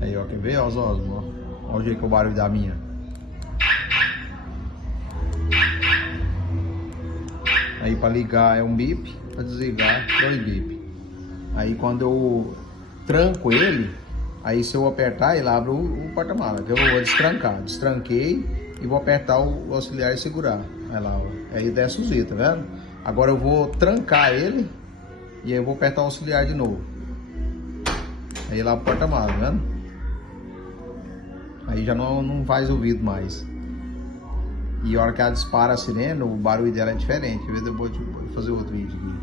Aí, ó, quer ver? Ó, ó. Olha o jeito que é o barulho da minha. Aí pra ligar é um bip, pra desligar 2 bip. Aí quando eu tranco ele, aí se eu apertar ele abre o porta-mala. Eu vou destrancar, destranquei e vou apertar o auxiliar e segurar. Aí lá, ó. Aí desce o Z, tá vendo? Agora eu vou trancar ele e aí eu vou apertar o auxiliar de novo. Aí lá o porta-mala, tá vendo? Aí já não faz ouvido mais. E a hora que ela dispara a sirene, o barulho dela é diferente. Às vezes eu vou fazer outro vídeo aqui.